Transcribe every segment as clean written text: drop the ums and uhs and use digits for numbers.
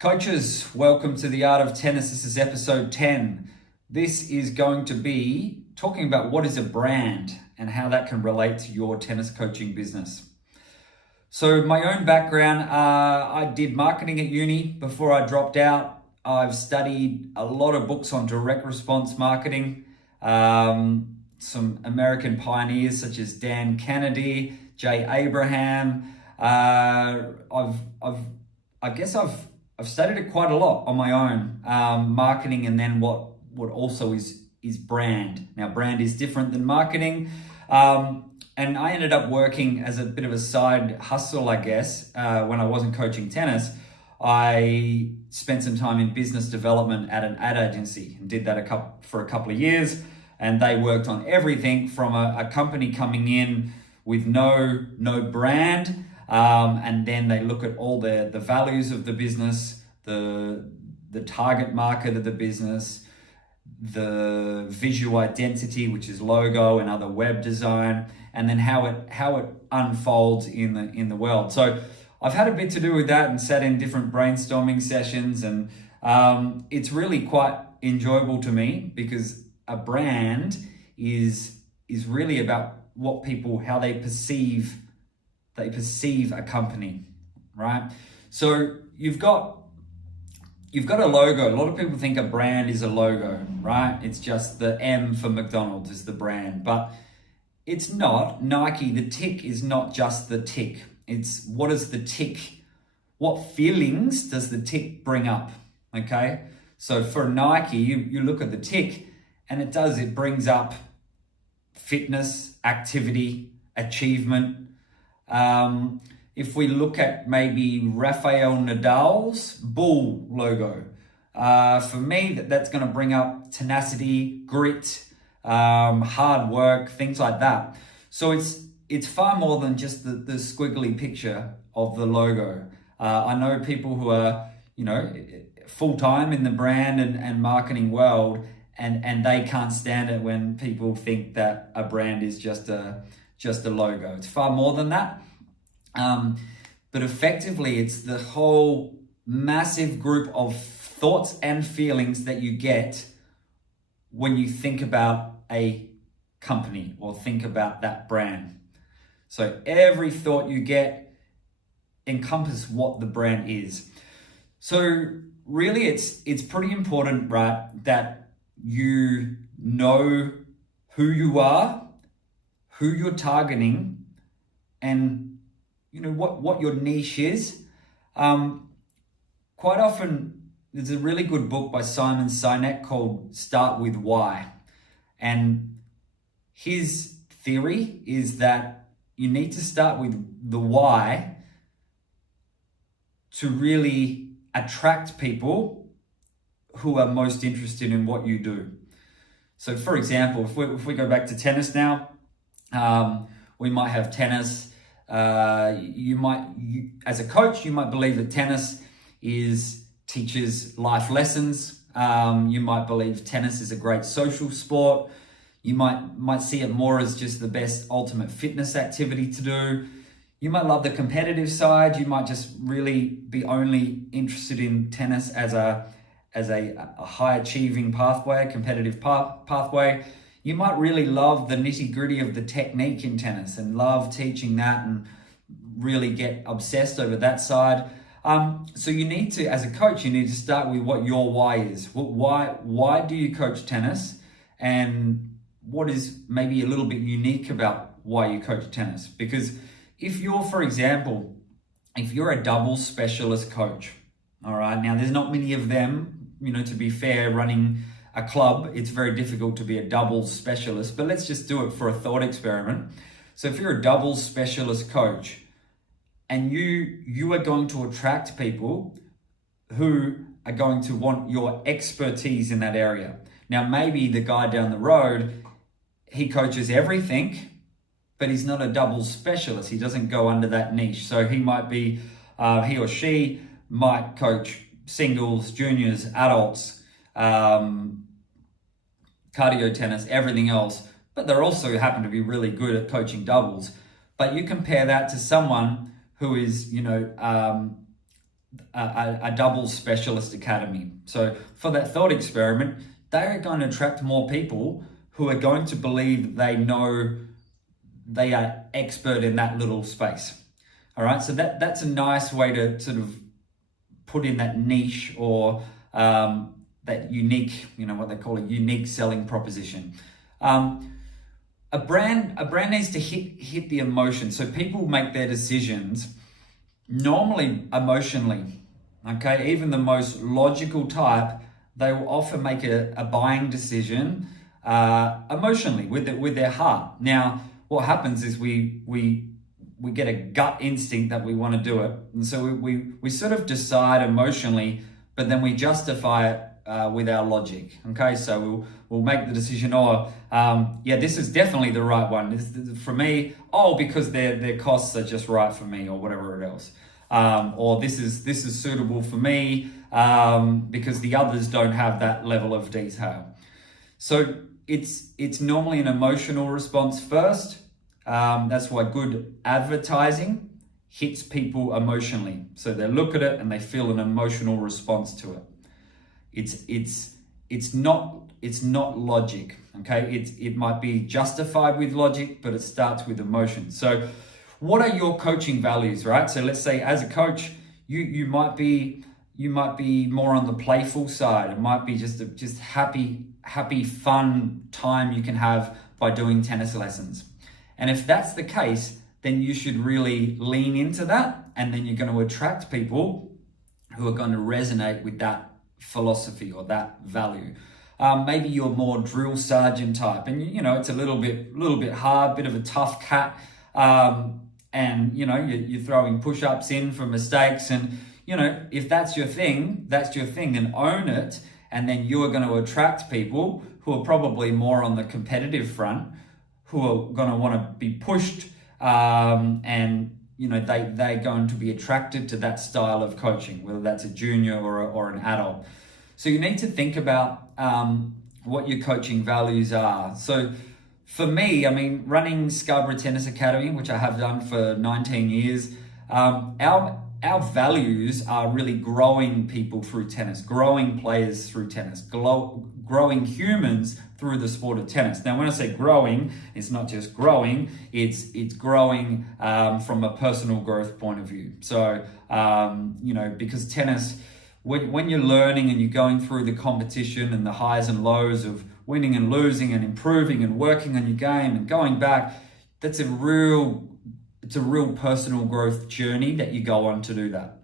Coaches, welcome to the Art of Tennis. This is episode 10. This is going to be talking about what is a brand and how that can relate to your tennis coaching business. So my own background, I did marketing at uni before I dropped out. I've studied a lot of books on direct response marketing. Some American pioneers such as Dan Kennedy, Jay Abraham. I've studied it quite a lot on my own, marketing, and then what also is brand. Now, brand is different than marketing, and I ended up working as a bit of a side hustle, I guess, when I wasn't coaching tennis. I spent some time in business development at an ad agency and did that for a couple of years, and they worked on everything from a company coming in with no brand. And then they look at all the values of the business, the target market of the business, the visual identity, which is logo and other web design, and then how it unfolds in the world. So I've had a bit to do with that and sat in different brainstorming sessions, and it's really quite enjoyable to me because a brand is really about how they perceive a company, right? So you've got a logo. A lot of people think a brand is a logo, right? It's just the M for McDonald's is the brand, but it's not. Nike, the tick is not just the tick. It's what feelings does the tick bring up, okay? So for Nike, you look at the tick and it brings up fitness, activity, achievement. If we look at maybe Rafael Nadal's bull logo, for me, that's going to bring up tenacity, grit, hard work, things like that. So it's far more than just the squiggly picture of the logo. I know people who are, full-time in the brand and marketing world, and they can't stand it when people think that a brand is just a logo. It's far more than that. But effectively, it's the whole massive group of thoughts and feelings that you get when you think about a company or think about that brand. So every thought you get encompasses what the brand is. So really, it's pretty important, right, that you know who you are, who you're targeting, and what your niche is. Quite often, there's a really good book by Simon Sinek called Start With Why. And his theory is that you need to start with the why to really attract people who are most interested in what you do. So for example, if we go back to tennis now, we might have tennis. As a coach, you might believe that tennis teaches life lessons. You might believe tennis is a great social sport. You might see it more as just the best ultimate fitness activity to do. You might love the competitive side. You might just really be only interested in tennis as a high achieving pathway, a competitive pathway. You might really love the nitty-gritty of the technique in tennis and love teaching that and really get obsessed over that side. So you need to, as a coach, you need to start with what your why is. Why do you coach tennis? And what is maybe a little bit unique about why you coach tennis? Because if you're a doubles specialist coach, all right, now there's not many of them, to be fair, running a club, it's very difficult to be a doubles specialist, but let's just do it for a thought experiment. So if you're a doubles specialist coach and you are going to attract people who are going to want your expertise in that area. Now, maybe the guy down the road, he coaches everything, but he's not a doubles specialist. He doesn't go under that niche. So he might be, he or she might coach singles, juniors, adults, cardio tennis, everything else, but they also happen to be really good at coaching doubles. But you compare that to someone who is, a double specialist academy. So for that thought experiment, they are going to attract more people who are going to believe they know they are expert in that little space. All right, so that's a nice way to sort of put in that niche or that unique, what they call a unique selling proposition. A brand needs to hit the emotion. So people make their decisions normally emotionally. Okay, even the most logical type, they will often make a buying decision emotionally with their heart. Now, what happens is we get a gut instinct that we want to do it, and so we sort of decide emotionally, but then we justify it with our logic. Okay, so we'll make the decision. Yeah, this is definitely the right one. This is for me. Because their costs are just right for me, or whatever else. Or this is suitable for me because the others don't have that level of detail. So it's normally an emotional response first. That's why good advertising hits people emotionally. So they look at it and they feel an emotional response to it. It's not logic. Okay, it might be justified with logic, but it starts with emotion. So what are your coaching values, right? So let's say as a coach, you might be more on the playful side. It might be just happy, fun time you can have by doing tennis lessons. And if that's the case, then you should really lean into that, and then you're going to attract people who are going to resonate with that philosophy or that value. Maybe you're more drill sergeant type, and it's a little bit hard, bit of a tough cat. And you're throwing push-ups in for mistakes, and if that's your thing, then own it. And then you are going to attract people who are probably more on the competitive front, who are going to want to be pushed, and they're going to be attracted to that style of coaching, whether that's a junior or an adult. So you need to think about what your coaching values are. So for me, running Scarborough Tennis Academy, which I have done for 19 years, our values are really growing people through tennis, growing players through tennis, growing humans through the sport of tennis. Now, when I say growing, it's not just growing, it's growing from a personal growth point of view. So, because tennis, when you're learning and you're going through the competition and the highs and lows of winning and losing and improving and working on your game and going back, it's a real personal growth journey that you go on to do that.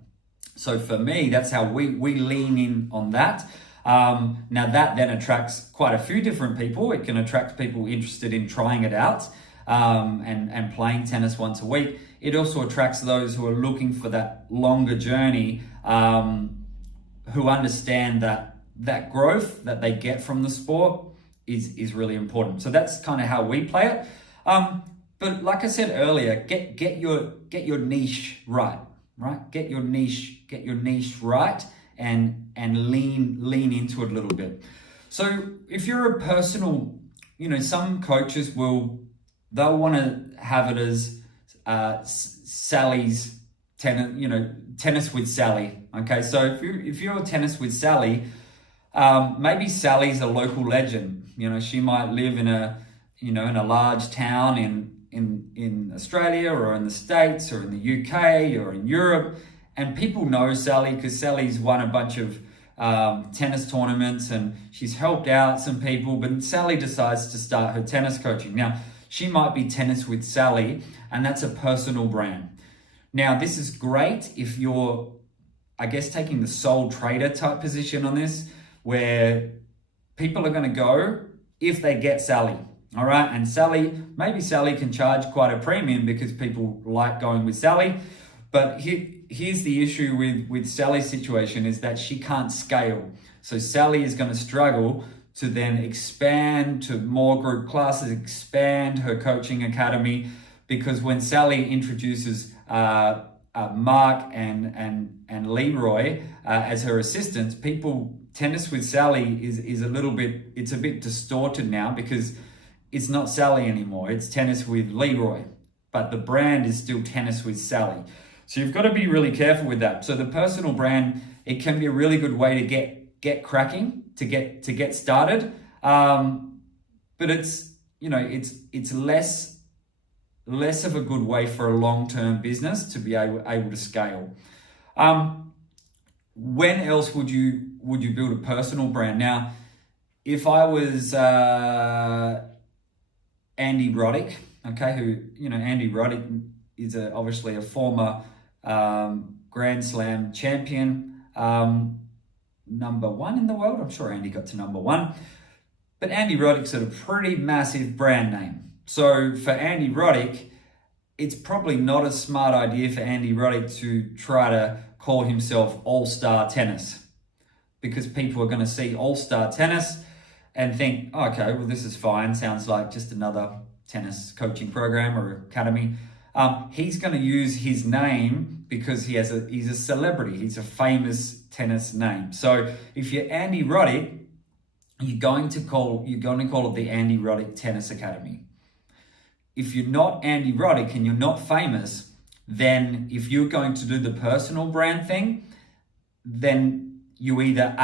So for me, that's how we lean in on that. Now that then attracts quite a few different people. It can attract people interested in trying it out and playing tennis once a week. It also attracts those who are looking for that longer journey, who understand that growth that they get from the sport is really important. So that's kind of how we play it. But like I said earlier, get your niche right? Get your niche right and lean into it a little bit. So if you're a personal, some coaches they'll want to have it as Sally's tennis with Sally. Okay, so if you're a tennis with Sally, maybe Sally's a local legend. She might live in a large town in Australia or in the States or in the UK or in Europe, and people know Sally because Sally's won a bunch of tennis tournaments and she's helped out some people. But Sally decides to start her tennis coaching. Now, she might be Tennis with Sally, and that's a personal brand. Now, this is great if you're, I guess, taking the sole trader type position on this, where people are going to go if they get Sally. All right, and maybe Sally can charge quite a premium because people like going with Sally. But here's the issue with Sally's situation is that she can't scale. So Sally is going to struggle to then expand to more group classes, expand her coaching academy, because when Sally introduces Mark and Leroy as her assistants, Tennis with Sally is a bit distorted now because it's not Sally anymore. It's Tennis with Leroy, but the brand is still Tennis with Sally. So you've got to be really careful with that. So the personal brand, it can be a really good way to get cracking, to get started. But it's, it's less of a good way for a long-term business to be able to scale. When else would you build a personal brand? Now, if I was Andy Roddick, okay, Andy Roddick is obviously a former Grand Slam champion, number one in the world. I'm sure Andy got to number one. But Andy Roddick's got a pretty massive brand name. So for Andy Roddick, it's probably not a smart idea for Andy Roddick to try to call himself All-Star Tennis, because people are going to see All-Star Tennis and think, oh, okay, well, this is fine. Sounds like just another tennis coaching program or academy. He's going to use his name because he's a celebrity. He's a famous tennis name. So if you're Andy Roddick, you're going to call it the Andy Roddick Tennis Academy. If you're not Andy Roddick and you're not famous, then if you're going to do the personal brand thing, then you either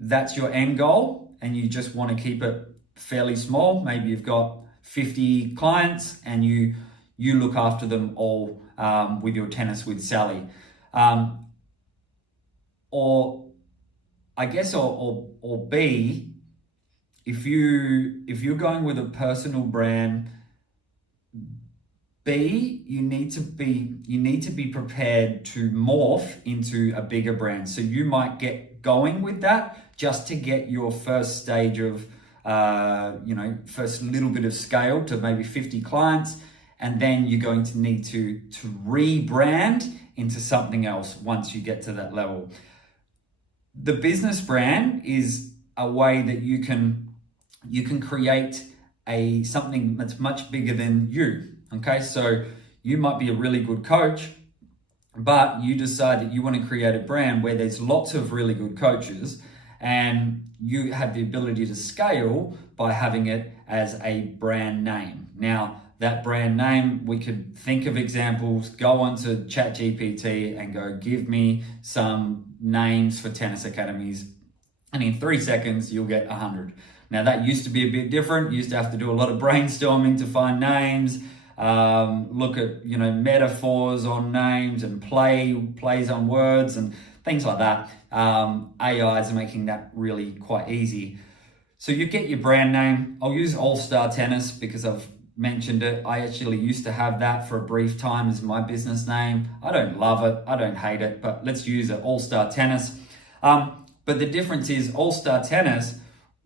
that's your end goal and you just want to keep it fairly small. Maybe you've got 50 clients and you look after them all with your Tennis with Sally. Or B, if you're going with a personal brand, B, you need to be prepared to morph into a bigger brand. So you might get going with that just to get your first stage of, first little bit of scale to maybe 50 clients. And then you're going to need to rebrand into something else once you get to that level. The business brand is a way that you can create something that's much bigger than you. Okay, so you might be a really good coach, but you decide that you want to create a brand where there's lots of really good coaches, and you have the ability to scale by having it as a brand name. Now, that brand name, we could think of examples, go onto ChatGPT and go, give me some names for tennis academies. And in 3 seconds, you'll get 100. Now, that used to be a bit different. You used to have to do a lot of brainstorming to find names, look at, metaphors on names and plays on words and things like that. AIs are making that really quite easy. So you get your brand name. I'll use All-Star Tennis because I've mentioned it. I actually used to have that for a brief time as my business name. I don't love it. I don't hate it, but let's use it, All-Star Tennis. But the difference is All-Star Tennis,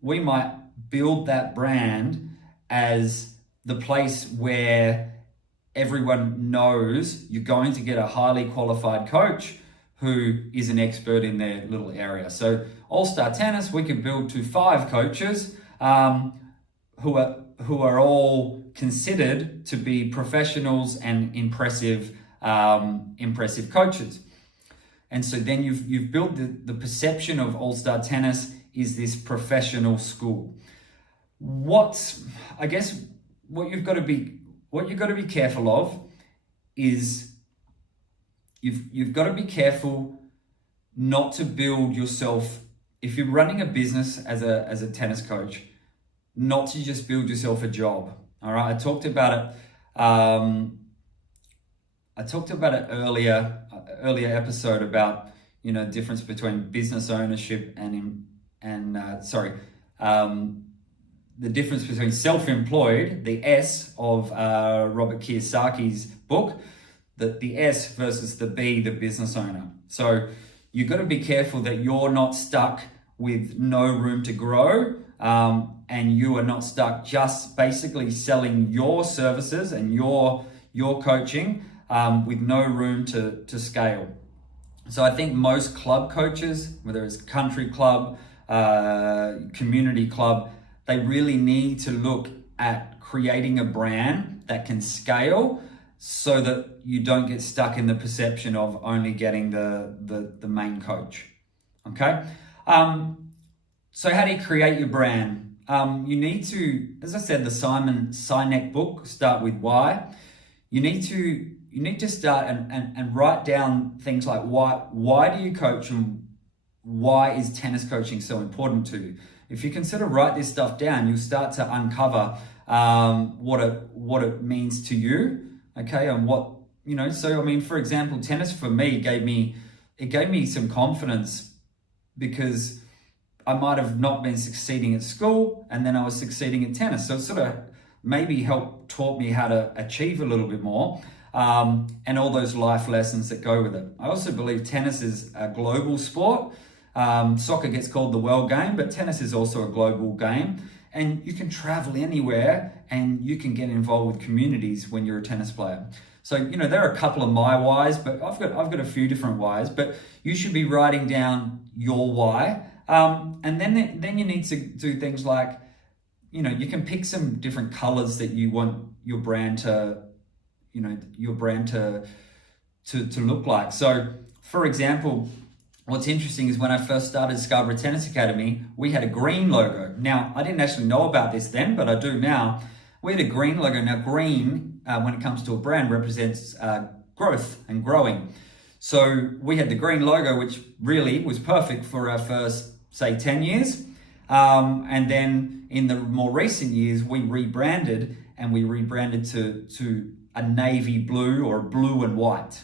we might build that brand as the place where everyone knows you're going to get a highly qualified coach who is an expert in their little area. So All-Star Tennis, we could build to 5 coaches who are all considered to be professionals and impressive coaches. And so then you've built the perception of All-Star Tennis is this professional school. What you've got to be careful of is you've got to be careful not to build yourself, if you're running a business as a tennis coach, not to just build yourself a job. All right, I talked about it earlier episode about difference between business ownership and the difference between self-employed, the S of Robert Kiyosaki's book, the S versus the B, the business owner. So you've got to be careful that you're not stuck with no room to grow, and you are not stuck just basically selling your services and your coaching with no room to scale. So I think most club coaches, whether it's country club, community club, they really need to look at creating a brand that can scale so that you don't get stuck in the perception of only getting the main coach. Okay? So how do you create your brand? You need to, as I said, the Simon Sinek book, Start With Why. You need to you need to start and write down things like why do you coach, and why is tennis coaching so important to you? If you consider write this stuff down, you'll start to uncover what it means to you, okay, and what, so I mean, for example, tennis for me gave me some confidence, because I might have not been succeeding at school and then I was succeeding at tennis. So it sort of maybe taught me how to achieve a little bit more, and all those life lessons that go with it. I also believe tennis is a global sport. Soccer gets called the world game, but tennis is also a global game. And you can travel anywhere and you can get involved with communities when you're a tennis player. So, there are a couple of my whys, but I've got a few different whys, but you should be writing down your why. And then you need to do things like, you can pick some different colors that you want your brand to look like. So, for example, what's interesting is when I first started Scarborough Tennis Academy, we had a green logo. Now, I didn't actually know about this then, but I do now. We had a green logo. Now, green, when it comes to a brand, represents growth and growing. So we had the green logo, which really was perfect for our first, say, 10 years. And then in the more recent years, we rebranded to a navy blue or blue and white.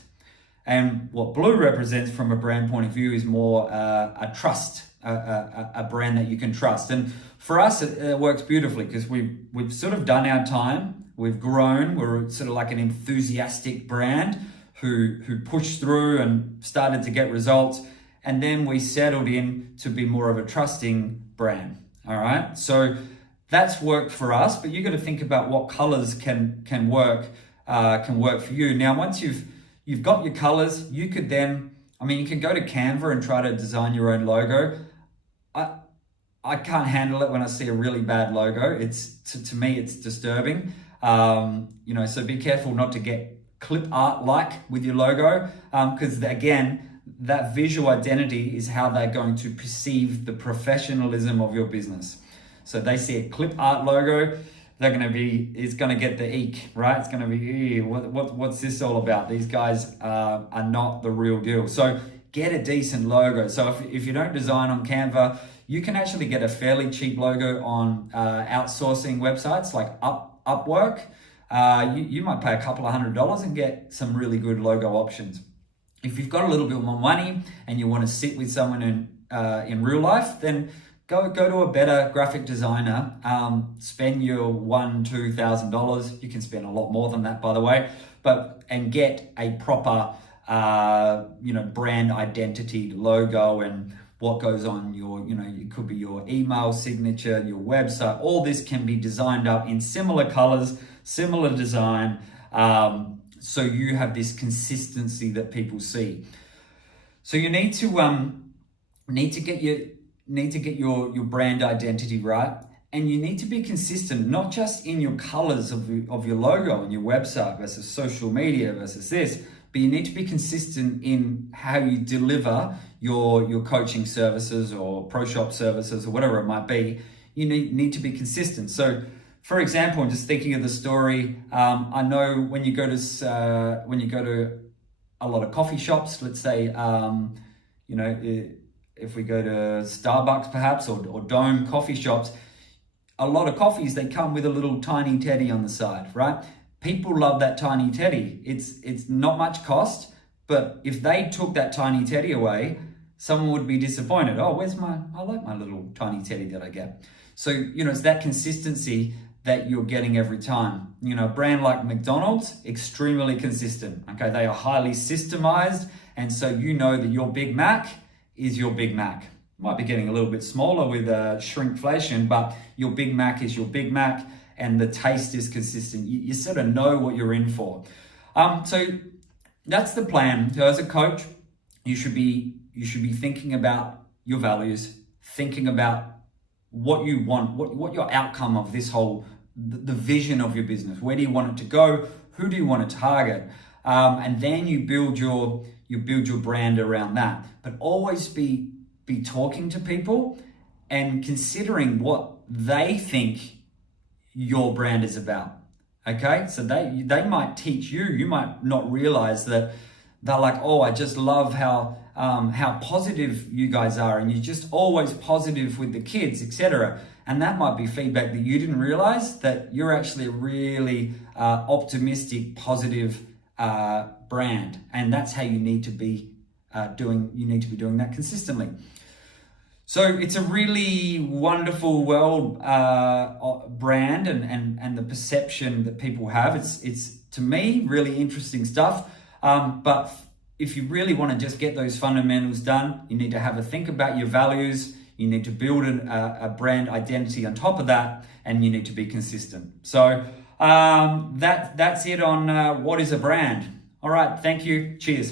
And what blue represents from a brand point of view is more a trust, a brand that you can trust. And for us, it works beautifully because we've sort of done our time. We've grown. We're sort of like an enthusiastic brand who pushed through and started to get results. And then we settled in to be more of a trusting brand. All right. So that's worked for us, but you got to think about what colors can work for you. Now, once you've got your colors, you could then, you can go to Canva and try to design your own logo. I can't handle it when I see a really bad logo. It's to me, it's disturbing. So be careful not to get clip art like with your logo, because again, that visual identity is how they're going to perceive the professionalism of your business. So they see a clip art logo, it's going to get the eek, right? It's going to be, what's this all about? These guys are not the real deal. So get a decent logo. So if you don't design on Canva, you can actually get a fairly cheap logo on outsourcing websites like Upwork. You might pay a couple of $100 and get some really good logo options. If you've got a little bit more money and you want to sit with someone in real life, then go to a better graphic designer. Spend your $1,000-$2,000. You can spend a lot more than that, by the way, and get a proper brand identity logo and what goes on your, it could be your email signature, your website. All this can be designed up in similar colors, similar design. So you have this consistency that people see. So you need to get your brand identity right, and you need to be consistent, not just in your colors of your logo and your website versus social media versus this, but you need to be consistent in how you deliver your coaching services or pro shop services or whatever it might be. You need to be consistent. So, for example, I'm just thinking of the story. I know when you go to a lot of coffee shops, let's say, if we go to Starbucks perhaps or Dome coffee shops, a lot of coffees, they come with a little tiny teddy on the side, right? People love that tiny teddy. It's not much cost, but if they took that tiny teddy away, someone would be disappointed. Oh, I like my little tiny teddy that I get. So, it's that consistency that you're getting every time. A brand like McDonald's, extremely consistent. Okay, they are highly systemized, and so that your Big Mac is your Big Mac. Might be getting a little bit smaller with shrinkflation, but your Big Mac is your Big Mac, and the taste is consistent. You sort of know what you're in for. So that's the plan. So as a coach, you should be thinking about your values, thinking about what you want, what your outcome of this whole the vision of your business. Where do you want it to go? Who do you want to target? And then you build your brand around that. But always be talking to people and considering what they think your brand is about. Okay, so they might teach you. You might not realize that they're like, oh, I just love how positive you guys are, and you're just always positive with the kids, etc. And that might be feedback that you didn't realize, that you're actually a really optimistic, positive brand, and that's how you need to be doing. You need to be doing that consistently. So it's a really wonderful world brand and the perception that people have. It's to me really interesting stuff. But if you really want to just get those fundamentals done, you need to have a think about your values. You need to build a brand identity on top of that, and you need to be consistent. So that's it on what is a brand. All right, thank you. Cheers.